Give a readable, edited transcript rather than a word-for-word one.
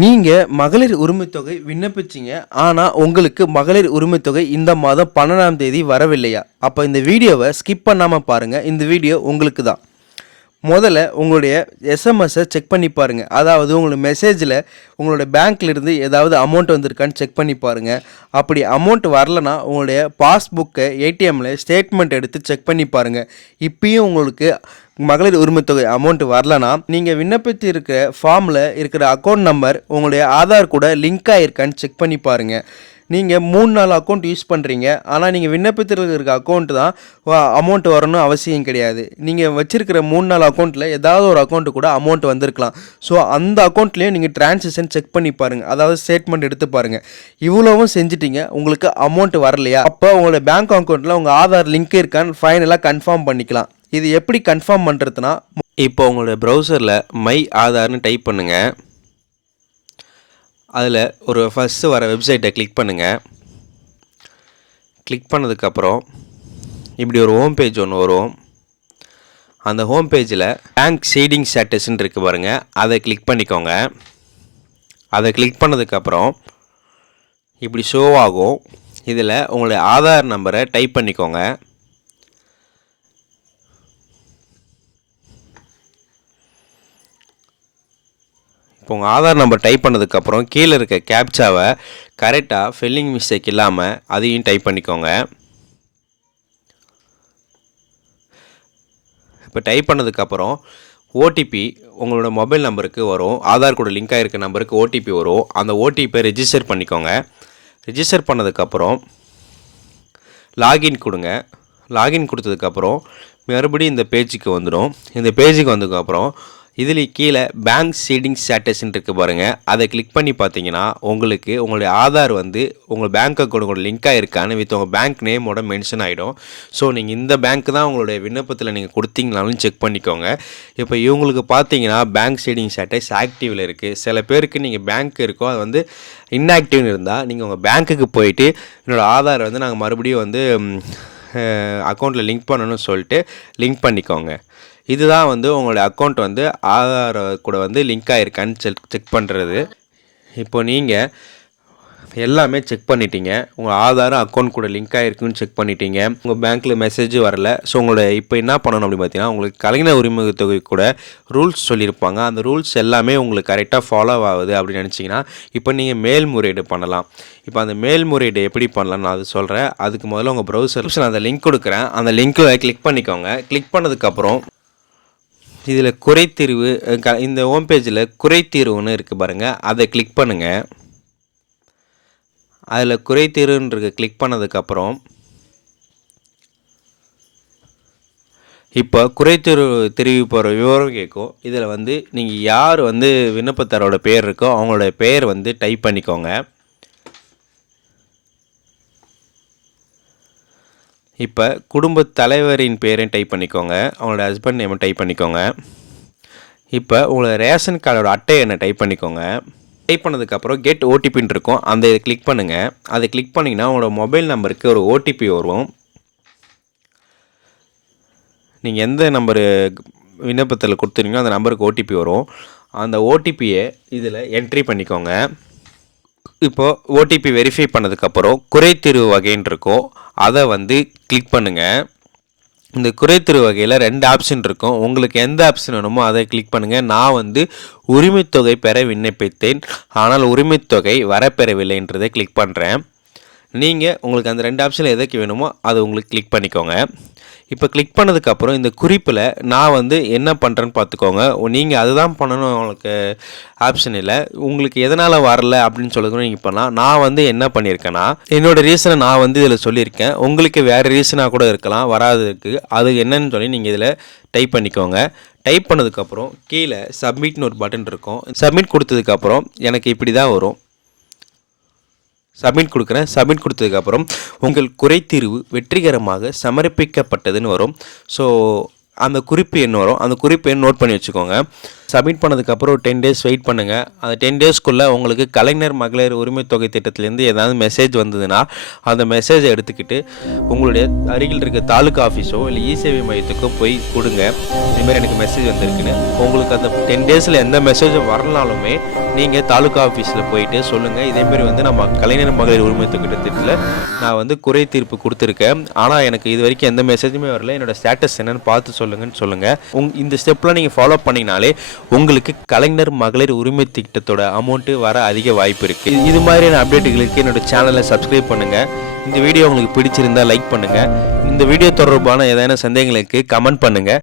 நீங்கள் மகளிர் உரிமைத்தொகை விண்ணப்பிச்சிங்க, ஆனால் உங்களுக்கு மகளிர் உரிமைத்தொகை இந்த மாதம் 12ஆம் தேதி வரவில்லையா? அப்போ இந்த வீடியோவை ஸ்கிப் பண்ணாமல் பாருங்கள். இந்த வீடியோ உங்களுக்கு தான். முதல்ல உங்களுடைய எஸ்எம்எஸை செக் பண்ணி பாருங்கள். அதாவது உங்களோட மெசேஜில் உங்களோட பேங்க்லேருந்து ஏதாவது அமௌண்ட் வந்திருக்கான்னு செக் பண்ணி பாருங்கள். அப்படி அமௌண்ட் வரலனா உங்களுடைய பாஸ்புக்கை ஏடிஎம்மில் ஸ்டேட்மெண்ட் எடுத்து செக் பண்ணி பாருங்கள். இப்பயும் உங்களுக்கு மகளிர் உரிமைத்தொகை அமௌண்ட் வரலனா நீங்கள் விண்ணப்பித்து இருக்கிற ஃபார்மில் இருக்கிற அக்கௌண்ட் நம்பர் உங்களுடைய ஆதார் கூட லிங்க் ஆகிருக்கான்னு செக் பண்ணி பாருங்கள். நீங்கள் 3-4 அக்கௌண்ட் யூஸ் பண்ணுறீங்க, ஆனால் நீங்கள் விண்ணப்பத்தில் அக்கௌண்ட்டு தான் அமௌண்ட் வரணும் அவசியம் கிடையாது. நீங்கள் வச்சுருக்கிற 3-4 அக்கௌண்ட்டில் ஏதாவது ஒரு அக்கௌண்ட்டு கூட அமௌண்ட் வந்திருக்கலாம். ஸோ அந்த அக்கௌண்ட்லேயும் நீங்கள் ட்ரான்சாக்ஷன் செக் பண்ணி பாருங்கள், அதாவது ஸ்டேட்மெண்ட் எடுத்து பாருங்கள். இவ்வளவும் செஞ்சிட்டிங்க, உங்களுக்கு அமௌண்ட் வரலையா? அப்போ உங்களோட பேங்க் அக்கௌண்ட்டில் உங்கள் ஆதார் லிங்க் இருக்கான்னு ஃபைனலாக கன்ஃபார்ம் பண்ணிக்கலாம். இது எப்படி கன்ஃபார்ம் பண்ணுறதுனா, இப்போ உங்களோட ப்ரௌசரில் மை ஆதார்னு டைப் பண்ணுங்கள். அதில் ஒரு ஃபஸ்ட்டு வர வெப்சைட்டை கிளிக் பண்ணுங்கள். கிளிக் பண்ணதுக்கப்புறம் இப்படி ஒரு ஹோம் பேஜ் ஒன்று வரும். அந்த ஹோம் பேஜில் பேங்க் சீடிங் ஸ்டேட்டஸ்ன்னு இருக்குது பாருங்கள், அதை கிளிக் பண்ணிக்கோங்க. அதை கிளிக் பண்ணதுக்கப்புறம் இப்படி ஷோ ஆகும். இதில் உங்களுடைய ஆதார் நம்பரை டைப் பண்ணிக்கோங்க. இப்போ உங்கள் ஆதார் நம்பர் டைப் பண்ணதுக்கப்புறம் கீழே இருக்க கேப்சாவை கரெக்டாக ஃபில்லிங் மிஸ்டேக் இல்லாமல் அதையும் டைப் பண்ணிக்கோங்க. இப்போ டைப் பண்ணதுக்கப்புறம் ஓடிபி உங்களோட மொபைல் நம்பருக்கு வரும். ஆதார் கூட லிங்க் ஆகிருக்க நம்பருக்கு ஓடிபி வரும். அந்த ஓடிபியை ரெஜிஸ்டர் பண்ணிக்கோங்க. ரெஜிஸ்டர் பண்ணதுக்கப்புறம் லாகின் கொடுங்க. லாகின் கொடுத்ததுக்கப்புறம் மறுபடியும் இந்த பேஜுக்கு வந்துடும். இந்த பேஜுக்கு வந்ததுக்கப்புறம் இதில் கீழே பேங்க் சீடிங் ஸ்டேட்டஸ்ன்னு இருக்குது பாருங்கள், அதை கிளிக் பண்ணி பார்த்தீங்கன்னா உங்களுக்கு உங்களுடைய ஆதார் உங்கள் பேங்க் அக்கௌண்ட்டோட லிங்க் ஆகிருக்கான்னு வித் உங்கள் பேங்க் நேமோட மென்ஷன் ஆகிடும். ஸோ நீங்கள் இந்த பேங்க் தான் உங்களுடைய விண்ணப்பத்தில் நீங்கள் கொடுத்தீங்கனாலும் செக் பண்ணிக்கோங்க. இப்போ இவங்களுக்கு பார்த்தீங்கன்னா பேங்க் சீடிங் ஸ்டேட்டஸ் ஆக்டிவில் இருக்குது. சில பேருக்கு நீங்கள் பேங்க் இருக்கோ அது இன்ஆக்டிவ்னு இருந்தால் நீங்கள் உங்கள் பேங்க்குக்கு போயிட்டு என்னோடய ஆதார் நாங்கள் மறுபடியும் அக்கௌண்ட்டில் லிங்க் பண்ணணும்னு சொல்லிட்டு லிங்க் பண்ணிக்கோங்க. இதுதான் உங்களோட அக்கௌண்ட் ஆதார் கூட லிங்க் ஆகிருக்கான்னு செக் பண்ணுறது. இப்போ நீங்கள் எல்லாமே செக் பண்ணிட்டீங்க, உங்கள் ஆதாரம் அக்கௌண்ட் கூட லிங்க் ஆகிருக்குன்னு செக் பண்ணிட்டீங்க, உங்கள் பேங்க்கில் மெசேஜ் வரல. ஸோ உங்களோட இப்போ என்ன பண்ணணும் அப்படின்னு பார்த்தீங்கன்னா, உங்களுக்கு கலைஞர் உரிமை தொகை கூட ரூல்ஸ் சொல்லியிருப்பாங்க. அந்த ரூல்ஸ் எல்லாமே உங்களுக்கு கரெக்டாக ஃபாலோ ஆகுது அப்படின்னு நினச்சிங்கன்னா இப்போ நீங்கள் மேல்முறையீடு பண்ணலாம். இப்போ அந்த மேல்முறையீடு எப்படி பண்ணலாம்னு நான் அது சொல்கிறேன். அதுக்கு முதல்ல உங்கள் ப்ரௌசர் நான் அந்த லிங்க் கொடுக்குறேன். அந்த லிங்க்கில் கிளிக் பண்ணிக்கோங்க. கிளிக் பண்ணதுக்கப்புறம் இதில் குறைத்தீர்வு இந்த ஹோம் பேஜில் குறைத்தீர்வுன்னு இருக்குது பாருங்கள், அதை கிளிக் பண்ணுங்கள். அதில் குறைத்தீர்வுன்றது கிளிக் பண்ணதுக்கப்புறம் இப்போ குறைத்தீர்வு தெரிவிப்போகிற விவரம் கேட்கும். இதில் நீங்கள் யார் விண்ணப்பத்தாரோட பேர் இருக்கோ அவங்களோட பேர் டைப் பண்ணிக்கோங்க. இப்போ குடும்பத் தலைவரின் பேரையும் டைப் பண்ணிக்கோங்க. அவங்களோட ஹஸ்பண்ட் நேமை டைப் பண்ணிக்கோங்க. இப்போ உங்களோட ரேஷன் கார்டோட அட்டை எண்ணை டைப் பண்ணிக்கோங்க. டைப் பண்ணதுக்கப்புறம் கெட் ஓடிபின்னு இருக்கும், அந்த இதை கிளிக் பண்ணுங்கள். அதை கிளிக் பண்ணிங்கன்னா உங்களோட மொபைல் நம்பருக்கு ஒரு ஓடிபி வரும். நீங்கள் எந்த நம்பரு விண்ணப்பத்தில் கொடுத்துருங்களோ அந்த நம்பருக்கு ஓடிபி வரும். அந்த ஓடிபியை இதில் என்ட்ரி பண்ணிக்கோங்க. இப்போது ஓடிபி வெரிஃபை பண்ணதுக்கப்புறம் குறைத்தீர்வு வகைன்னு இருக்கும், அதை கிளிக் பண்ணுங்கள். இந்த குறைத்தீர்வு வகையில் 2 ஆப்ஷன் இருக்கும். உங்களுக்கு எந்த ஆப்ஷன் வேணுமோ அதை கிளிக் பண்ணுங்கள். நான் உரிமைத்தொகை பெற விண்ணப்பித்தேன், ஆனால் உரிமைத்தொகை வரப்பெறவில்லைன்றதை கிளிக் பண்ணுறேன். நீங்கள் உங்களுக்கு அந்த 2 ஆப்ஷனில் எதுக்கு வேணுமோ அதை உங்களுக்கு கிளிக் பண்ணிக்கோங்க. இப்போ கிளிக் பண்ணதுக்கப்புறம் இந்த குறிப்பில் நான் என்ன பண்ணுறேன்னு பார்த்துக்கோங்க. நீங்கள் அதுதான் பண்ணணும், உங்களுக்கு ஆப்ஷன் இல்லை. உங்களுக்கு எதனால் வரல அப்படின்னு சொல்லுங்க. நீங்கள் பண்ணலாம். நான் என்ன பண்ணியிருக்கேன்னா என்னோடய ரீசனை நான் இதில் சொல்லியிருக்கேன். உங்களுக்கு வேறு ரீசனாக கூட இருக்கலாம் வராதுக்கு. அது என்னன்னு சொல்லி நீங்கள் இதில் டைப் பண்ணிக்கோங்க. டைப் பண்ணதுக்கப்புறம் கீழே சப்மிட்னு ஒரு பட்டன் இருக்கும். சப்மிட் கொடுத்ததுக்கப்புறம் எனக்கு இப்படி தான் வரும். சப்மிட் கொடுக்குறேன். சப்மிட் கொடுத்ததுக்கப்புறம் உங்கள் குறைத்தீர்வு வெற்றிகரமாக சமர்ப்பிக்கப்பட்டதுன்னு வரும். ஸோ அந்த குறிப்பு எண் வரும். அந்த குறிப்பு எண் நோட் பண்ணி வச்சுக்கோங்க. சப்மிட் பண்ணதுக்கப்புறம் ஒரு 10 டேஸ் வெயிட் பண்ணுங்கள். அந்த 10 டேஸ்க்குள்ளே உங்களுக்கு கலைஞர் மகளிர் உரிமை தொகை திட்டத்திலேருந்து ஏதாவது மெசேஜ் வந்ததுன்னா அந்த மெசேஜை எடுத்துக்கிட்டு உங்களுடைய அருகில் இருக்க தாலுக்கா ஆஃபீஸோ இல்லை இ-சேவை மையத்துக்கோ போய் கொடுங்க. இதுமாரி எனக்கு மெசேஜ் வந்திருக்குன்னு. உங்களுக்கு அந்த 10 டேஸில் எந்த மெசேஜும் வரலாலுமே நீங்கள் தாலுக்கா ஆஃபீஸில் போயிட்டு சொல்லுங்கள், இதேமாரி வந்து நம்ம கலைஞர் மகளிர் உரிமை தொகை திட்டத்தில் நான் குறை தீர்ப்பு கொடுத்துருக்கேன், ஆனால் எனக்கு இது வரைக்கும் எந்த மெசேஜுமே வரல, என்னோடய ஸ்டேட்டஸ் என்னன்னு பார்த்து சொல்லுங்கன்னு சொல்லுங்கள். இந்த ஸ்டெப்லாம் நீங்கள் ஃபாலோ பண்ணிங்கனாலே உங்களுக்கு கலைஞர் மகளிர் உரிமை திட்டத்தோட அமௌண்ட்டு வர அதிக வாய்ப்பு இருக்குது. இது மாதிரியான அப்டேட்டுகளுக்கு என்னோடய சேனலை சப்ஸ்கிரைப் பண்ணுங்கள். இந்த வீடியோ உங்களுக்கு பிடிச்சிருந்தால் லைக் பண்ணுங்கள். இந்த வீடியோ தொடர்பான ஏதாவது சந்தேகங்களுக்கு கமெண்ட் பண்ணுங்கள்.